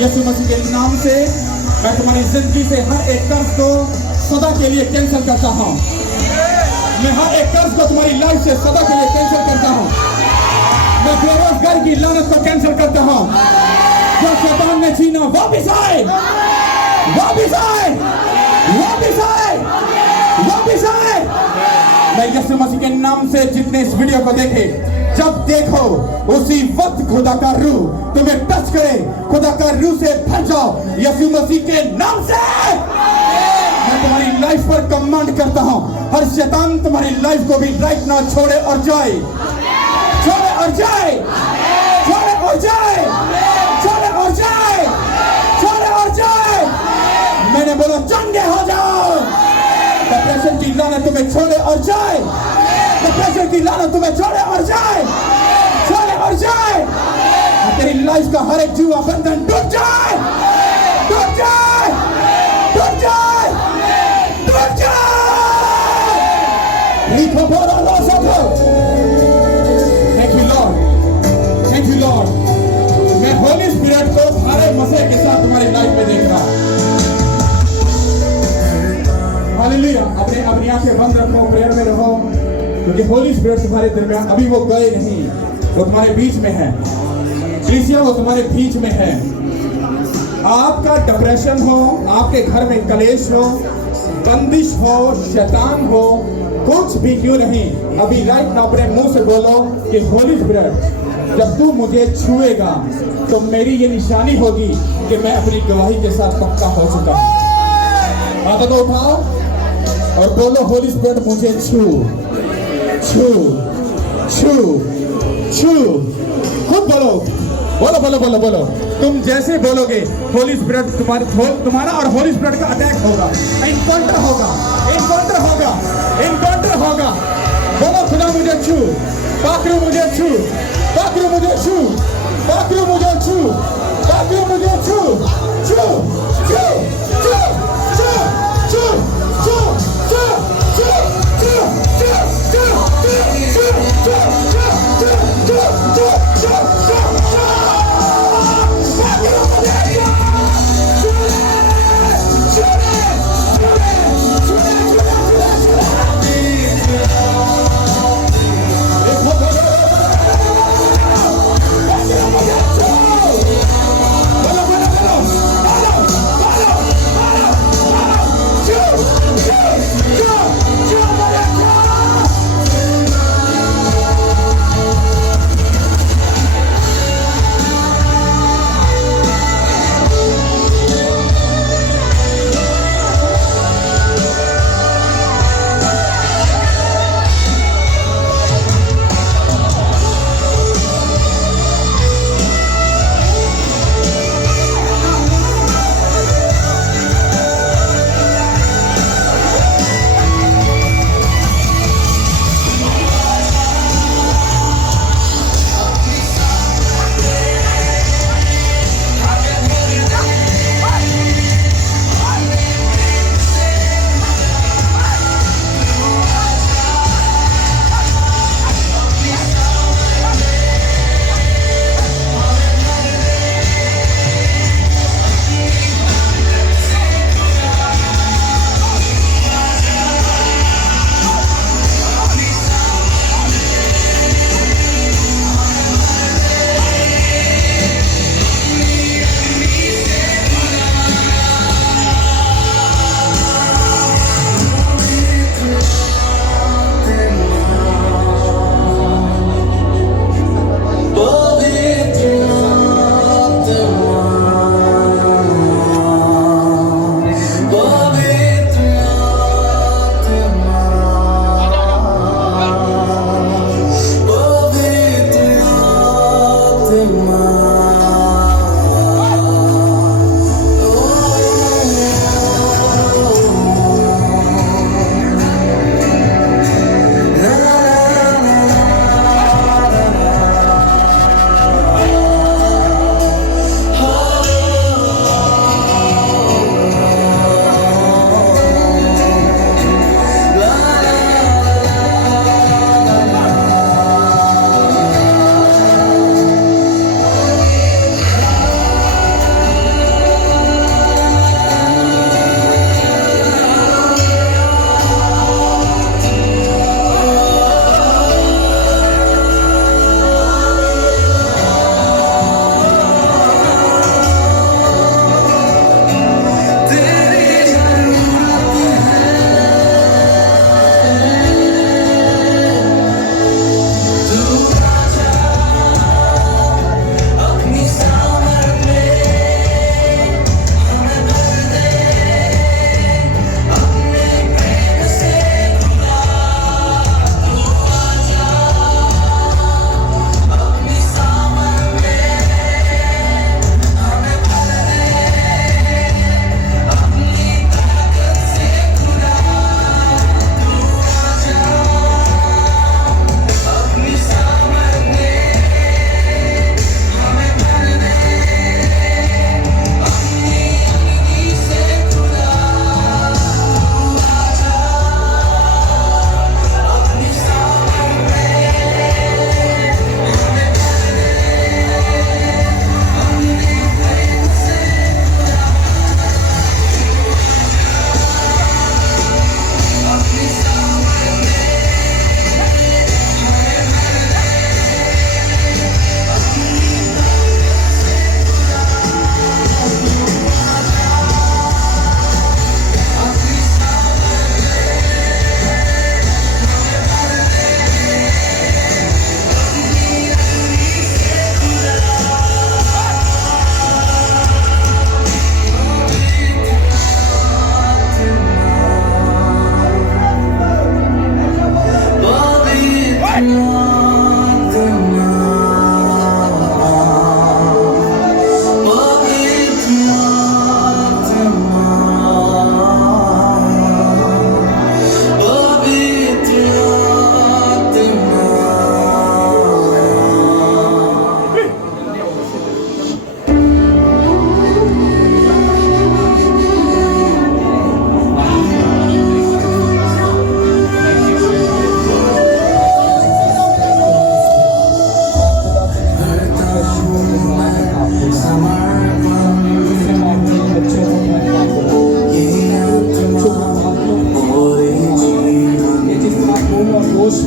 यीशु मसीह के नाम से मैं तुम्हारी जिंदगी से हर एक कर्ज को सदा के लिए कैंसिल करता हूँ। मैं हर एक कर्ज को तुम्हारी लाइफ से सदा के लिए कैंसिल करता हूँ। मैं बेरोजगारी की लानत को कैंसिल करता हूँ। जो शैतान ने छीना वापिस आए, वापिस आए, वापिस आए, वापिस आए। मैं यीशु मसीह के नाम से जितने इस वीडियो को देखे, जब देखो उसी वक्त खुदा का रूह तुम्हें टच करे, खुदा का रूह से भर जाओ यीशु मसीह के नाम से। मैं तुम्हारी लाइफ पर कमांड करता हूं, हर शैतान तुम्हारी लाइफ को भी राइट ना छोड़े और जाए, छोड़े और जाए, छोड़े और जाए, छोड़े और जाए, छोड़े और जाए। मैंने बोला चंगे हो जाओ। डिप्रेशन की लानत तुम्हें छोड़े और जाए, डिप्रेशन की लानत तुम्हें छोड़े और जाए, छोड़े और जाए। तेरी लाइफ का हर एक जुआ बंधन टूट जाए, टूट जाए, टूट जाए, टूट जाए। लिखो बोलो लो सबको। Thank you Lord, thank you Lord. मैं होली स्पिरिट को हरे मसीह के साथ तुम्हारी लाइफ में देख रहा हूं। हालेलुया। अपनी आंखें बंद रखो, प्रेयर में रहो, क्योंकि होली स्पिरिट तुम्हारे दरमियान अभी वो गए नहीं, वो तुम्हारे बीच में है। कलीसिया वो तुम्हारे बीच में है। आपका डिप्रेशन हो, आपके घर में कलेश हो, बंदिश हो, शैतान हो, कुछ भी क्यों नहीं, अभी राइट ना अपने मुंह से बोलो कि होली स्पिरिट जब तू मुझे छुएगा तो मेरी ये निशानी होगी कि मैं अपनी गवाही के साथ पक्का हो चुका हूं। हाथों को उठाओ और बोलो होली स्पिरिट मुझे छू छू छू छू। खुद बोलो बोलो बोलो बोलो बोलो। तुम जैसे बोलोगे होली स्पिरिट तुम्हारा और होली स्पिरिट का अटैक होगा, इनकाउंटर होगा, इनकाउंटर होगा, इनकाउंटर होगा। बोलो खुदा मुझे छू, पाखरू मुझे छू, पाखरू मुझे छू, पाखरू मुझे छू, पाखरू मुझे छू, छू छू छू छू छू छू छू छू Yeah!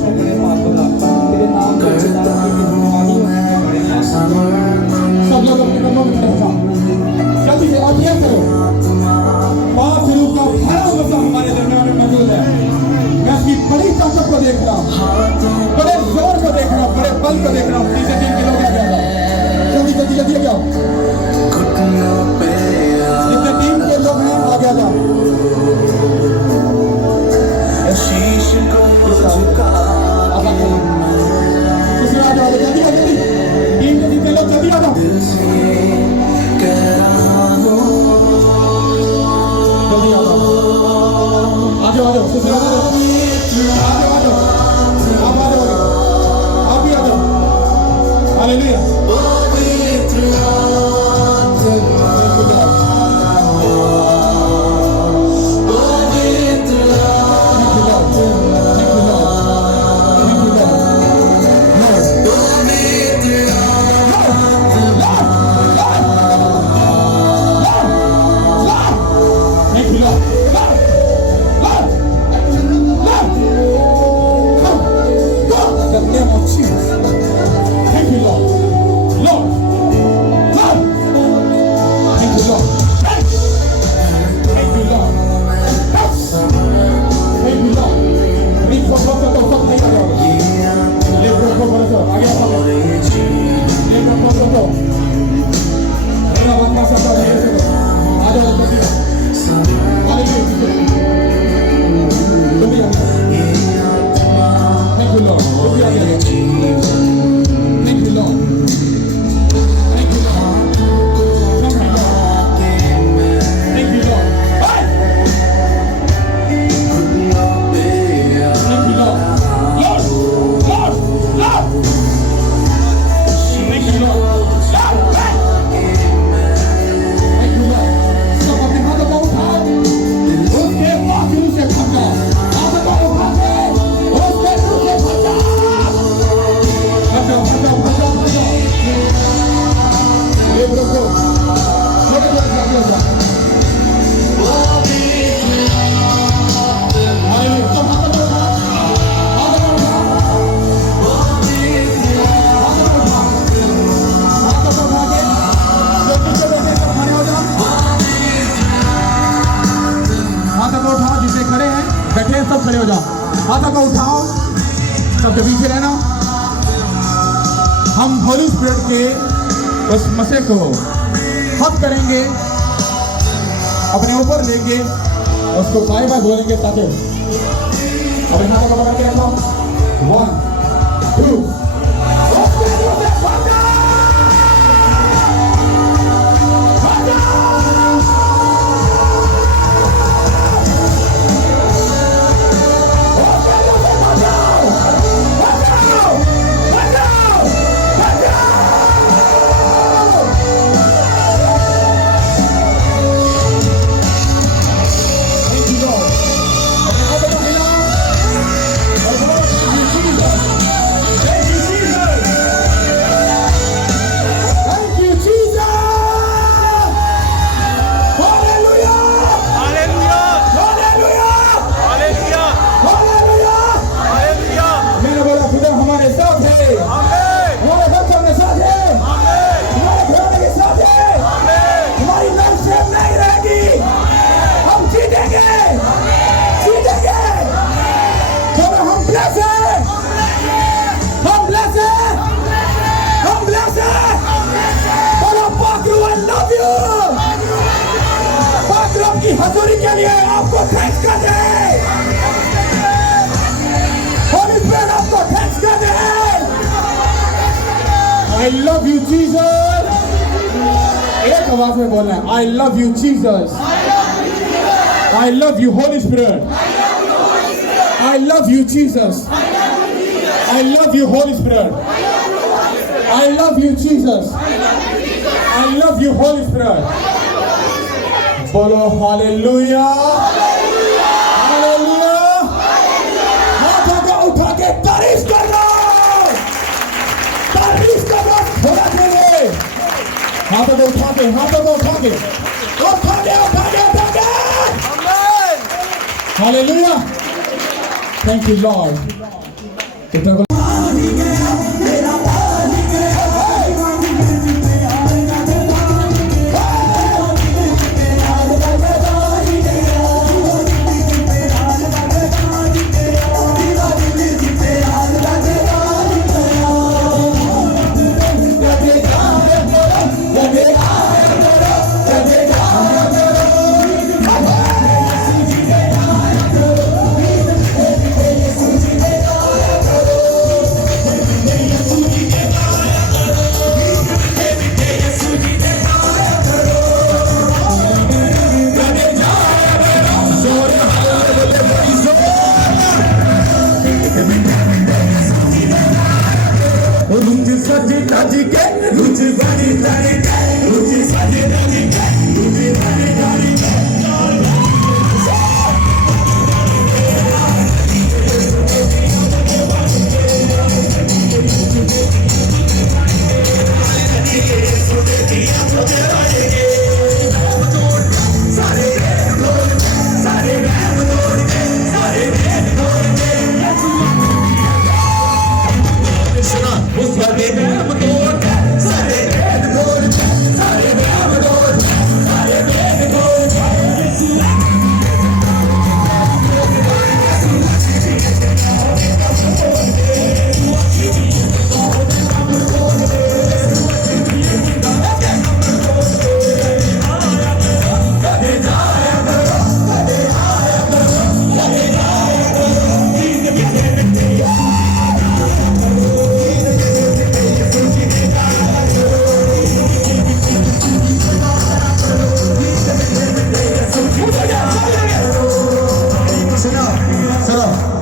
बरसों बड़े पाक खुदा तेरे नाम को खुदा की मेहरबानी है बड़े पाक। सब लोग अपने कमरों में खड़े हो जाओ, जल्दी से और ये करो। पाक रूह का भरा वसा हमारे दरमियान में मौजूद है। मैं उसकी बड़ी ताकत को देख रहा हूँ, बड़े जोर को देख रहा हूँ, बड़े बल को देख रहा हूँ। 3 से 3 किलो आ गया, जल्दी जल्दी जल्दी आ जाओ। जितने टीम के लोग हैं आ गया जाओ। किसी आ जाओ, जल्दी आ जल्दी, टीम के जितने लोग जल्दी आ जाओ, जल्दी आ जाओ, आ जाओ, आ जाओ, किसी आ जाओ, आ जाओ, आप आ जाओ, आप भी आ जाओ। हालेलुया। सब खड़े हो जाओ, हाथों को उठाओ, सबके पीछे रहना। हम होली स्पिरिट के उस मसे को हक करेंगे, अपने ऊपर लेंगे, उसको बाय बाय बोलेंगे ताकि अपने हाथों को पकड़ के रखो। 1 2 हजूरी के लिए आपको थैंक्स कर दे, होली स्पिरिट आपको थैंक्स कर दे। I love you Jesus, एक आवाज में बोलना है, I love you Jesus, I love you Holy Spirit, I love you Jesus, I love you Holy Spirit, I love you Jesus, I love you Holy Spirit। बोलो hallelujah, hallelujah. हाथों को उठा के तारीफ कर दो, तारीफ कर दो थोड़ा देर। हाथों को उठा के, हाथों को उठा के, उठा के, उठा के, उठा के। हालेलुया। Thank you Lord. कितना को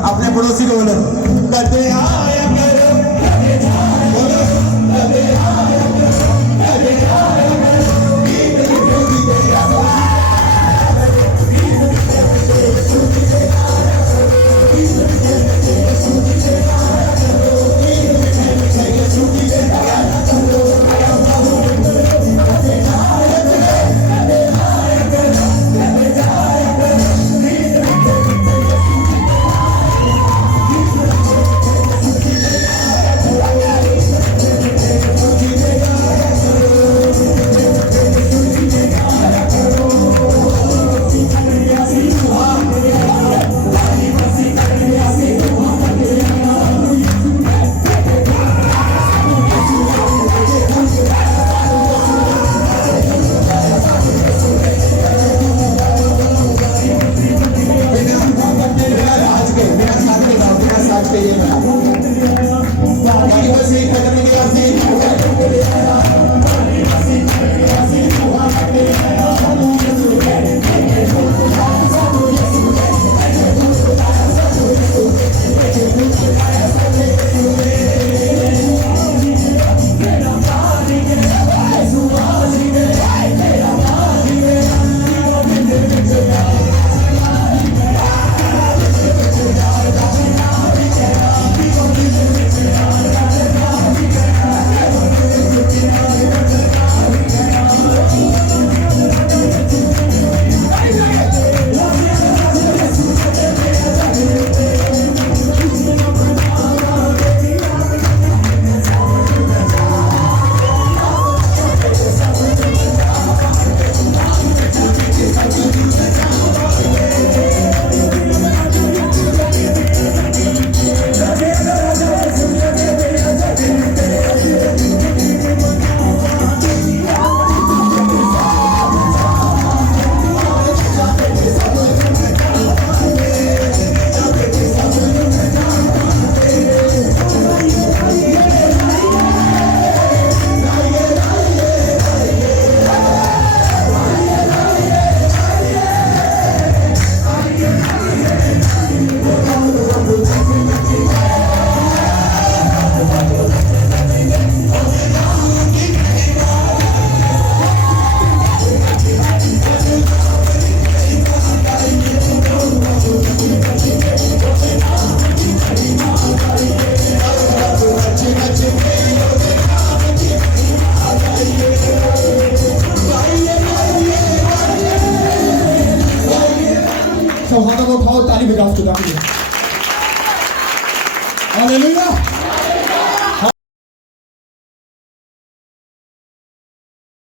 अपने पड़ोसी को बोलो कदे आया करो कदे जाया करो कदे आया करो कदे जाया करो गीत लिखोगी तेरा हाथों को उठाओ, ताली बजाओ खुदा के लिए। हालेलुया।